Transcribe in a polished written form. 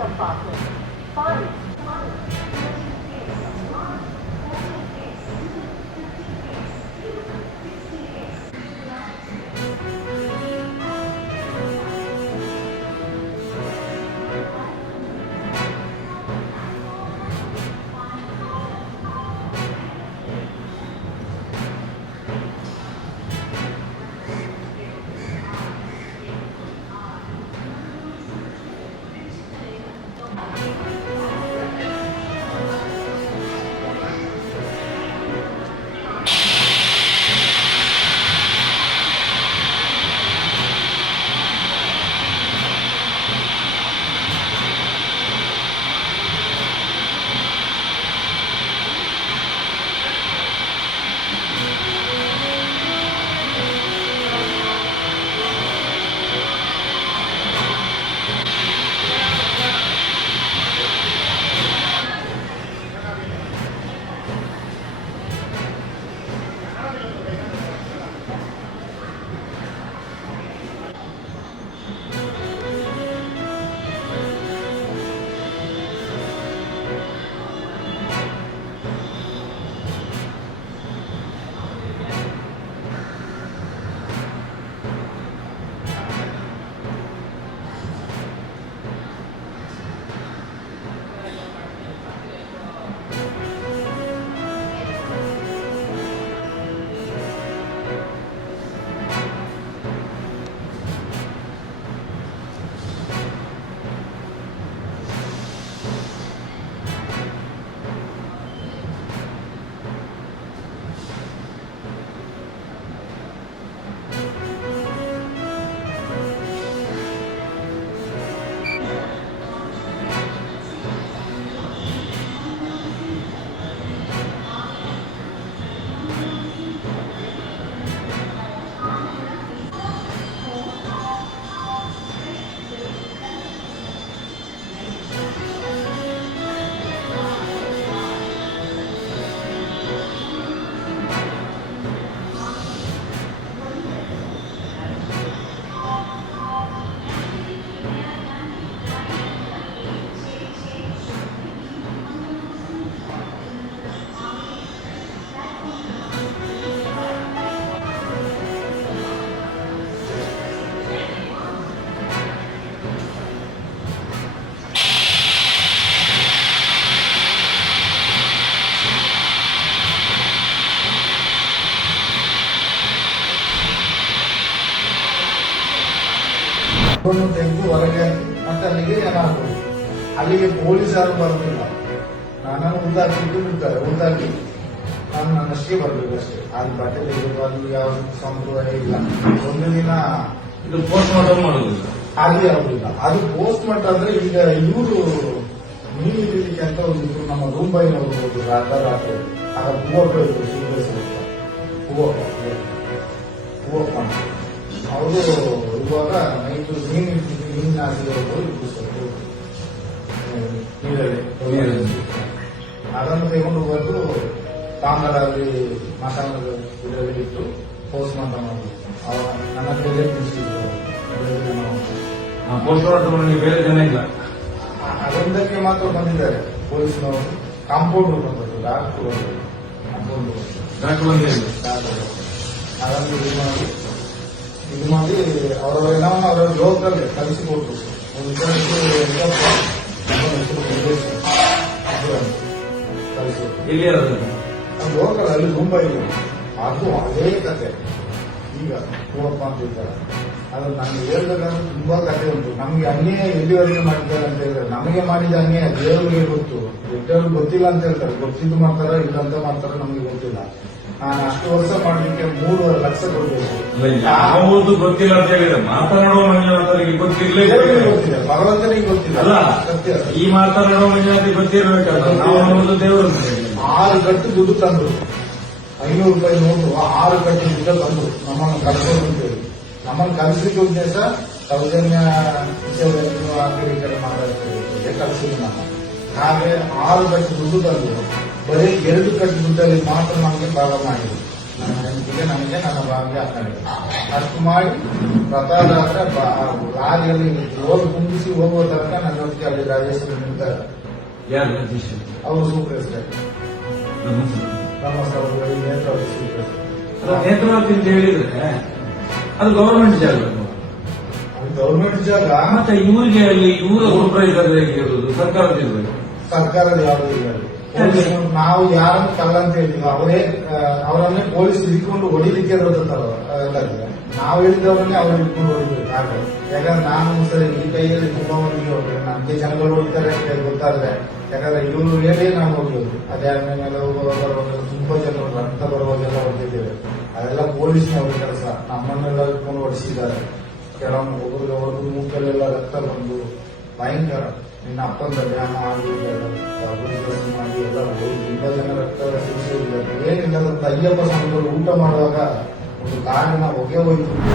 compartment. 5. ತೆಗೆದು ಹೊರಗೆ ಮತ್ತೆ ಅಲ್ಲಿಗೆ ಏನಾಗ್ಬೋದು, ಅಲ್ಲಿಗೆ ಪೊಲೀಸರು ಬರೋದಿಲ್ಲ. ನನ್ನನ್ನು ಉದ್ದಾಕಿಟ್ಟು ಬಿಡ್ತಾರೆ, ಉದ್ದಾಕಿ ನಾನು ನನ್ನಷ್ಟೇ ಬರಬೇಕು ಅಷ್ಟೇ. ಅಲ್ಲಿ ಬಟ್ಟೆ ತೆಗೆದು ಅಲ್ಲಿ ಯಾವ ಸಂಪ್ರದಾಯ ಇಲ್ಲ. ಒಂದು ದಿನ ಇದು ಪೋಸ್ಟ್ ಮಾರ್ಟಮ್ ಮಾಡೋದಿಲ್ಲ, ಹಾಗೆ ಆಗುದಿಲ್ಲ. ಅದು ಪೋಸ್ಟ್ ಮಾರ್ಟಮ್ ಅಂದ್ರೆ ಈಗ ಇವರು ಮೀನು ಹಿಡಿಲಿಕ್ಕೆ ಅಂತ ಒಂದು ನಮ್ಮ ರೂಂಬೈನವರು ಹೋದ್ರು ರಾತ್ರಿ. ಆಗ ಹೂವಪ್ಪ ಇದ್ರು, ಹೂವಪ್ಪ ಅವರು ಇರುವಾಗ ನೈಟ್ ಮೀನಿನ ಹಾಕಿದವರು ನೀರಲ್ಲಿ ಅದನ್ನು ತೆಗೆದು ಬಂದು ತಾಮ್ರಲ್ಲಿ ಮಸಾಲೆ ಇದರಲ್ಲಿ ಇಟ್ಟು ಪೋಸ್ಟ್ ಮಾರ್ಟಮ್ ಮಾಡಿದ್ರು. ನನ್ನ ಕೈಲೇ ತಿನ್ಸಿದ್ರು. ಪೋಸ್ಟ್ ಮಾರ್ಟಮ್ ಬೇರೆ ಜನ ಇಲ್ಲ, ಅದೊಂದಕ್ಕೆ ಮಾತ್ರ ಬಂದಿದ್ದಾರೆ ಪೊಲೀಸ್ನವರು. ಕಾಂಪೌಂಡರ್ ಬಂದರು, ಡಾಕ್ಟರ್ ಅದನ್ನು ಇದು ಮಾಡಿ ಅವರ ಎಲ್ಲವನ್ನು ಅವರ ಲೋಕಲ್ಲಿ ಕಲಿಸಿಕೊಟ್ರು. ಒಂದು ಲೋಕಲ್ ಅಲ್ಲಿ ಮುಂಬೈ ಅದು ಅದೇ ಕತೆ. ಈಗ ಹೂವಪ್ಪ ಅಂತ ಇದ್ದಾರೆ, ಅದು ನಮ್ಗೆ ಹೇಳ್ಬೇಕಾದ್ರೆ ತುಂಬಾ ಕತೆ ಉಂಟು. ನಮ್ಗೆ ಅನ್ಯಾಯ ಎಲ್ಲಿವರೆಗೆ ಮಾಡಿದ್ದಾರೆ ಅಂತ ಹೇಳಿದ್ರೆ, ನಮಗೆ ಮಾಡಿದ ಅನ್ಯಾಯ ದೇವರಿಗೆ ಗೊತ್ತು, ದೊಡ್ಡವ್ರಿಗೆ ಗೊತ್ತಿಲ್ಲ ಅಂತ ಹೇಳ್ತಾರೆ. ಗೊತ್ತಿದ್ದು ಮಾಡ್ತಾರ ಇಲ್ಲಂತ ಮಾಡ್ತಾರ ನಮ್ಗೆ ಗೊತ್ತಿಲ್ಲ. ನಾನು ಅಷ್ಟು ವರ್ಷ ಮಾಡ್ಲಿಕ್ಕೆ 3.5 ಲಕ್ಷ ಕೊಡ್ಬೇಕು. ಯಾವುದು ಗೊತ್ತಿಲ್ಲ ಅಂತ ಹೇಳಿದ್ರೆ ಮಾತನಾಡುವ ಮಂಜುನಾಥರಿಗೆ ಗೊತ್ತಿರಲೇ ಗೊತ್ತಿಲ್ಲ, ಭಗವಂತನಿಗೆ ಗೊತ್ತಿಲ್ಲ. ಅಲ್ಲ, ಈ ಮಾತನಾಡುವ ಮಂಜುನಾಥಿಗೆ ಗೊತ್ತಿರಬೇಕಲ್ಲ. ನಾವು ದೇವರು 6 ಗಂಟು ದುಡ್ಡು ತಂದ್ರು, 500 ರೂಪಾಯಿ ನೋಟು 6 ಗಂಟೆ ದುಡ್ಡು ತಂದ್ರು ನಮ್ಮನ್ನು ಕಳಿಸೋದು ಅಂತೇಳಿ. ನಮ್ಮನ್ನು ಕಲಿಸಲಿಕ್ಕೆ ಉದ್ದೇಶ ಸೌಜನ್ಯ ಈ ಕಡೆ ಮಾಡೋದಕ್ಕೆ ಕಲಿಸಿದ್ರು ನಮ್ಮ. ಹಾಗೆ 6 ಗಂಟೆ ದುಡ್ಡು ತಂದ್ರು, ಬರೀ 2 ಗಂಟೆ ದುಡ್ಡಲ್ಲಿ ಮಾತ್ರ ನಮಗೆ ಪ್ರಾರಂಭ ಆಗಿದೆ. ನೆನಪಿಗೆ ನನಗೆ ನನ್ನ ಭಾಗ್ಯ ಹಾಕೊಂಡಿದೆ. ಅಷ್ಟು ಮಾಡಿ ಪ್ರತಾದಾತ್ರ ಲಾರಿಯಲ್ಲಿ ಹೋಗಿ ಕುಂದಿಸಿ ಹೋಗುವ ತನಕ ನನ್ನೊಟ್ಟಿಗೆ ಅಲ್ಲಿ ರಾಜೇಶ್ವರಿ ನಿಂತಾರೆ. ಯಾರು ಅಧ್ಯಕ್ಷ? ಅವರು ಸೂಪರ್ವೈಸರ್ ಧರ್ಮಸ್ಥಳ. ಧರ್ಮಸ್ಥಳದ ನೇತೃತ್ವ ಸೂಪರ್ವೈಸರ್. ನೇತೃತ್ವ ಅಂತ ಹೇಳಿದ್ರೆ ಅದು ಗವರ್ಮೆಂಟ್ ಜಾಗ ಅಲ್ವಾ? ಅದು ಗೌರ್ಮೆಂಟ್ ಜಾಗ. ಮತ್ತೆ ಇವರಿಗೆ ಅಲ್ಲಿ ಇವರ ಸೂಪರ್ವೈಸರ್ ಇರೋದು ಸರ್ಕಾರದ ಇರಬೇಕು. ಸರ್ಕಾರದ ಯಾವುದೂ ಇಲ್ಲ. ನಾವು ಯಾರನ್ನು ಕಲ್ಲ ಅಂತ ಹೇಳ್ತೀವಿ ಅವರನ್ನೇ ಪೊಲೀಸ್ ಹಿಡ್ಕೊಂಡು ಹೊಡಿಲಿಕ್ಕೆ ನಾವು ಹೇಳಿದವರನ್ನೇ ಅವ್ರು ಹಿಡ್ಕೊಂಡು ಹೊಡಿಬೇಕು. ಹಾಗೆ ಯಾಕಂದ್ರೆ ನಾನು ಸರಿ ಈ ಕೈಯಲ್ಲಿ ತುಂಬಾ ಮಂದಿಗೆ ಹೋಗ್ಬೇಕು, ನಮ್ಗೆ ಜನಗಳು ಹೊಡಿತಾರೆ ಅಂತ ಗೊತ್ತಾದ್ರೆ, ಯಾಕಂದ್ರೆ ಇವರು ಹೇಳಿ ನಾವು ಹೋಗ್ಬೋದು. ಅದಾದ್ಮೇಲೆ ಬರುವಾಗ ತುಂಬಾ ಜನ ರಕ್ತ ಬರುವಾಗೆಲ್ಲ ಹೊಡೆದಿದ್ದೇವೆ. ಅದೆಲ್ಲ ಪೊಲೀಸ್ನವ್ರ ಕೆಲಸ. ನಮ್ಮನ್ನೆಲ್ಲ ಹಿಡ್ಕೊಂಡು ಹೊಡಿಸಿದ್ದಾರೆ. ಕೆಲವೊಂದು ಒಬ್ಬರಿಗೆ ಮೂಕಲ್ಲೆಲ್ಲ ರಕ್ತ ಬಂದು ಭಯಂಕರ. ನಿನ್ನ ಅಪ್ಪನ ಧ್ಯಾನ ಆಗಿ ಮಾಡಿ ಎಲ್ಲ ತುಂಬಾ ಜನ ರಕ್ತ ಸಿಗಿಸಿದ್ದಾರೆ. ಏನಿಲ್ಲ, ಅಯ್ಯಪ್ಪ ಸ್ವಾಮಿಗಳು ಊಟ ಮಾಡುವಾಗ ಒಂದು ಕಾರಿನ ಹೊಗೆ ಹೋಯ್ತು.